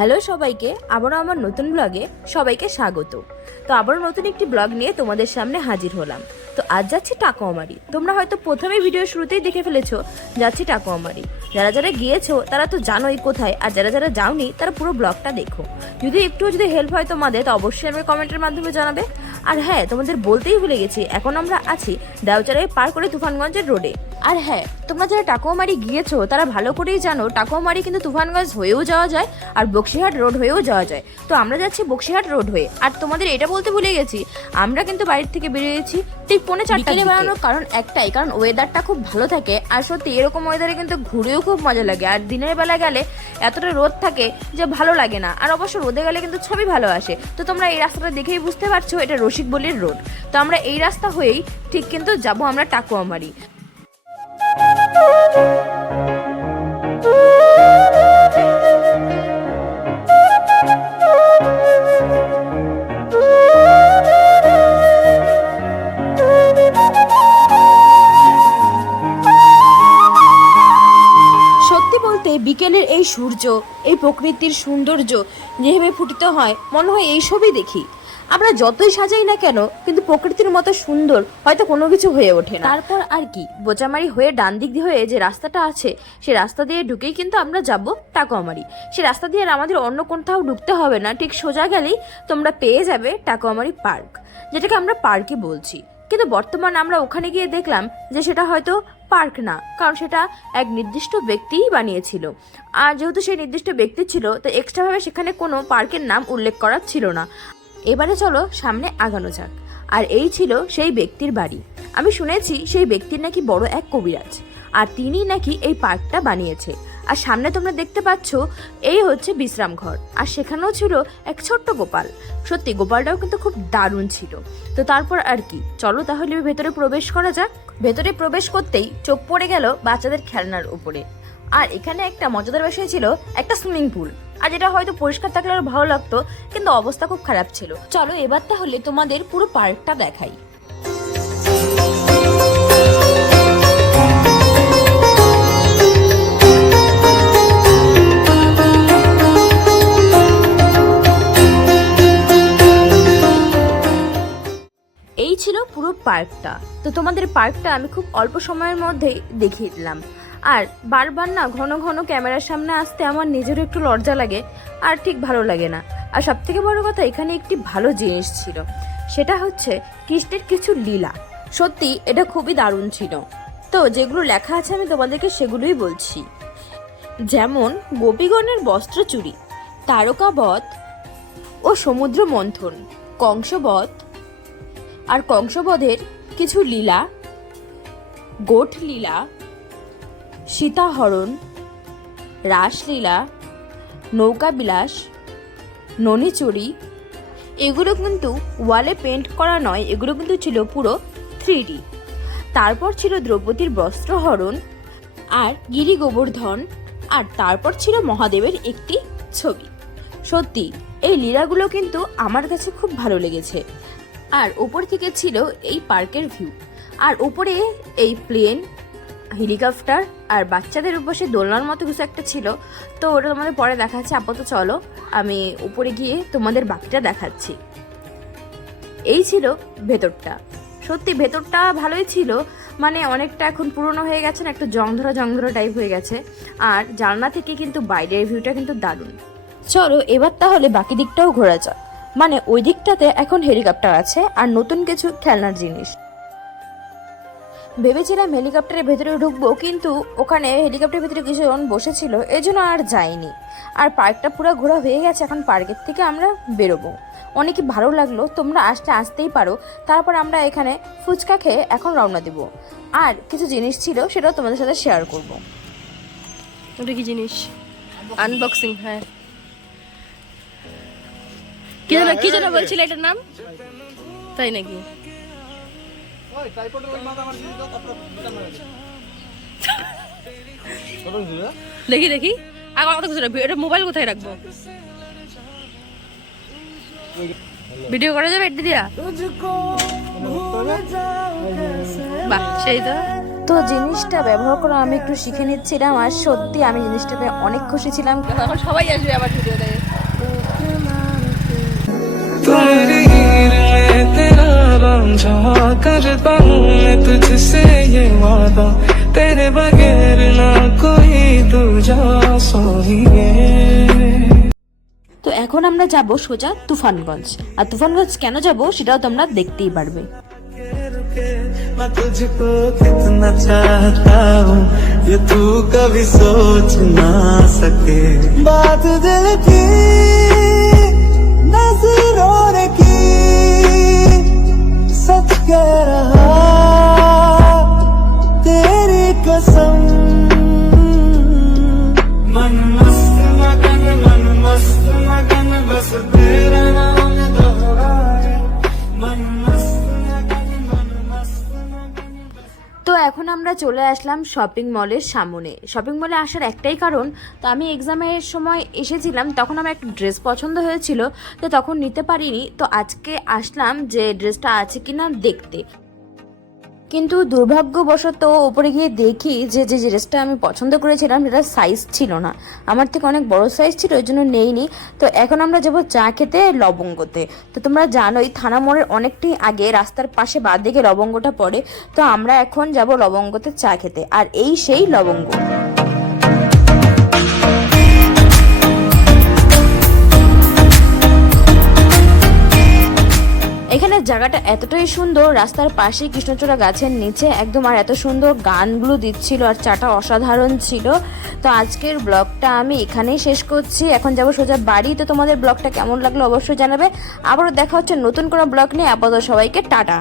Hello সবাইকে, আবারও আমার নতুন ব্লগে সবাইকে স্বাগত। তো আবারও নতুন একটি ব্লগ নিয়ে তোমাদের সামনে হাজির হলাম। তো আজ যাচ্ছি টাকোয়ামারি তোমরা হয়তো প্রথমে ভিডিও শুরুতেই দেখে ফেলেছো, যাচ্ছি টাকোয়ামারি যারা যারা গিয়েছো, তারা তো জানোই কোথায়, আর যারা যারা যাওনি, তারা পুরো ব্লগটা দেখো। যদি একটু যদি হেল্প হয় তোমাদের, তো অবশ্যই আমাকে কমেন্টের মাধ্যমে জানাবে। আর হ্যাঁ তোমাদের বলতেই ভুলে গেছি, এখন আমরা আছি দেওচারাই পার করে তুফানগঞ্জের রোডে আর হ্যাঁ তোমরা যারা টাকুয়ামারি গিয়েছো তারা ভালো করেই জানো টাকুয়ামারি কিন্তু তুফানগঞ্জ হয়েও যাওয়া যায় আর বক্সিহাট রোড হয়েও যাওয়া যায়। তো আমরা যাচ্ছি বক্সিহাট রোড হয়ে। আর তোমাদের এটা বলতে ভুলে গেছি আমরা কিন্তু বাড়ির থেকে বেরিয়েছি ঠিক পৌনে চারটে বেড়ানোর কারণ একটাই কারণ ওয়েদারটা খুব ভালো থাকে আর সত্যি এরকম ওয়েদারে কিন্তু ঘুরেও খুব মজা লাগে। আর দিনের বেলা গেলে এতটা রোদ থাকে যে ভালো লাগে না। আর অবশ্য রোদে গেলে কিন্তু ছবি ভালো আসে। তো তোমরা এই রাস্তাটা দেখেই বুঝতে পারছ এটা রসিক বলির রোড। তো আমরা এই রাস্তা হয়েই ঠিক কিন্তু যাব আমরা টাকুয়ামারি। বলতে বিকেলের এই সূর্য, এই প্রকৃতির সৌন্দর্য যেভাবে ফুটিত হয়, মনে হয় এইসবই দেখি। আমরা যতই সাজাই না কেন, কিন্তু প্রকৃতির মতো সুন্দর হয়তো কোনো কিছু হয়ে ওঠে না। তারপর আর কি বোচামারি হয়ে ডান দিক দিয়ে হয়ে যে রাস্তাটা আছে, সে রাস্তা দিয়ে ঢুকেই কিন্তু আমরা যাব টাকুয়ামারি। সে রাস্তা দিয়ে আর আমাদের অন্য কোথাও ঢুকতে হবে না, ঠিক সোজা গেলেই তোমরা পেয়ে যাবে টাকুয়ামারি পার্ক, যেটাকে আমরা পার্কই বলছি। কিন্তু বর্তমান আমরা ওখানে গিয়ে দেখলাম যে সেটা হয়তো পার্ক না, কারণ সেটা এক নির্দিষ্ট ব্যক্তিই বানিয়েছিল। আর যেহেতু সেই নির্দিষ্ট ব্যক্তি ছিল, তো এক্সট্রাভাবে সেখানে কোনো পার্কের নাম উল্লেখ করা ছিল না। এবারে চলো সামনে আগানো যাক। আর এই ছিল সেই ব্যক্তির বাড়ি। আমি শুনেছি সেই ব্যক্তির নাকি বড় এক কবিরাজ, আর তিনি নাকি এই পার্কটা বানিয়েছে। আর সামনে তোমরা দেখতে পাচ্ছ, এই হচ্ছে বিশ্রাম ঘর। আর সেখানেও ছিল এক ছোট্ট গোপাল। সত্যি, গোপালটাও কিন্তু খুব দারুণ ছিল। তো তারপর আর কি? চলো তাহলে ভেতরে প্রবেশ করা যাক। ভেতরে প্রবেশ করতেই চোখ পড়ে গেল বাচ্চাদের খেলনার উপরে। আর এখানে একটা মজাদার বিষয় ছিল, একটা সুইমিং পুল। আর যেটা হয়তো পরিষ্কার থাকলে আরও ভালো লাগতো, কিন্তু অবস্থা খুব খারাপ ছিল। চলো এবার তাহলে তোমাদের পুরো পার্কটা দেখাই। পার্কটা। তো তোমাদের পার্কটা আমি খুব অল্প সময়ের মধ্যেই দেখিয়ে দিলাম। আর বারবার না ঘন ঘন ক্যামেরার সামনে আসতে আমার নিজেরও একটু লজ্জা লাগে, আর ঠিক ভালো লাগে না। আর সব থেকে বড় কথা, এখানে একটি ভালো জিনিস ছিল। সেটা হচ্ছে কৃষ্ণের কিছু লীলা। সত্যি, এটা খুবই দারুণ ছিল। তো যেগুলো লেখা আছে, আমি তোমাদেরকে সেগুলোই বলছি। যেমন গোপীগণের বস্ত্র চুরি তারকাবধ ও সমুদ্র মন্থন কংসবধ আর কংসবধের কিছু লীলা। গোঠ লীলা, সীতাহরণ, রাসলীলা, নৌকাবিলাস, ননিচুরি, এগুলো কিন্তু ওয়ালে পেন্ট করা নয়, এগুলো কিন্তু ছিল পুরো থ্রি তারপর ছিল দ্রৌপদীর বস্ত্রহরণ আর গিরি গোবর্ধন আর তারপর ছিল মহাদেবের একটি ছবি। সত্যি, এই লীলাগুলো কিন্তু আমার কাছে খুব ভালো লেগেছে। আর ওপর থেকে ছিল এই পার্কের ভিউ। আর ওপরে এই প্লেন, হেলিকপ্টার আর বাচ্চাদের উপসে দোলনার মতো কিছু একটা ছিল। তো ওটা তোমাদের পরে দেখাচ্ছি। আপাতত চলো, আমি উপরে গিয়ে তোমাদের বাকিটা দেখাচ্ছি। এই ছিল ভেতরটা। সত্যি ভেতরটা ভালোই ছিল মানে অনেকটা এখন পুরনো হয়ে গেছে না, একটু জংধরা জংধরা টাইপ হয়ে গেছে। আর জানলা থেকে কিন্তু বাইরের ভিউটা কিন্তু দারুণ। চলো, এবার তাহলে বাকি দিকটাও ঘোরা যাক। মানে ওই দিকটাতে এখন হেলিকপ্টার আছে আর নতুন কিছু খেলনার জিনিস। ভেবেছিলাম হেলিকপ্টারের ভেতরে ঢুকবো, কিন্তু ওখানে হেলিকপ্টারের ভেতরে কিছুজন বসেছিল জন্য আর যাইনি। আর পার্কটা পুরো ঘোরা হয়ে গেছে, এখন পার্কের থেকে আমরা বেরোবো। অনেকই ভালো লাগল, তোমরা আসতে আসতেই পারো। তারপর আমরা এখানে ফুচকা খেয়ে এখন রওনা দেব। আর কিছু জিনিস ছিল, সেটাও তোমাদের সাথে শেয়ার করব। ওটা কি জিনিস? আনবক্সিং হ্যাঁ। কি যেন কি যেন বলছিলে এটার নাম? তাই নাকি? দেখি দেখি। আর কথা কিছু না এটা মোবাইল কোথায় রাখব? ভিডিও করা যাবে এটা দিয়া? বাহ সেই তো। তো জিনিসটা ব্যবহার করে আমি একটু শিখে নিচ্ছিলাম আর সত্যি আমি জিনিসটাতে অনেক খুশি ছিলাম। এখন সবাই আসবে আমার समझा करता हूँ मैं तुझसे ये वादा तेरे बगैर ना कोई दूजा सोहिए। তো এখন আমরা যাব সোজা তুফানগঞ্জ। আর তুফানগঞ্জ কেন যাব সেটাও তোমরা দেখতেই পারবে। কবি না সকে এখন আমরা চলে আসলাম শপিং মলের সামনে। শপিং মলে আসার একটাই কারণ, তো আমি এক্সামের সময় এসেছিলাম, তখন আমার একটা ড্রেস পছন্দ হয়েছিল, তো তখন নিতে পারিনি, তো আজকে আসলাম যে ড্রেসটা আছে কিনা দেখতে। কিন্তু দুর্ভাগ্যবশত ওপরে গিয়ে দেখি যে যে ড্রেসটা আমি পছন্দ করেছিলাম সেটা সাইজ ছিল না। আমার থেকে অনেক বড় সাইজ ছিল, ওই জন্য নেইনি। তো এখন আমরা যাব চা খেতে লবঙ্গতে। তো তোমরা জানোই, থানা মোড়ের অনেকটাই আগে রাস্তার পাশে বাদ দিকে লবঙ্গটা পড়ে। তো আমরা এখন যাব লবঙ্গতে চা খেতে। আর এই সেই লবঙ্গ। এখানে জায়গাটা এতটাই সুন্দর, রাস্তার পাশে কৃষ্ণচূড়া গাছের নিচে একদম, আর এত সুন্দর গানগুলো দিচ্ছিল, আর চাটা অসাধারণ ছিল। তো আজকের ব্লগটা আমি এখানেই শেষ করছি। এখন যাব সোজা বাড়ি। তো তোমাদের ব্লগটা কেমন লাগল অবশ্যই জানাবে। আবারও দেখা হচ্ছে নতুন কোনো ব্লগ নিয়ে। আপাতত সবাইকে টাটা।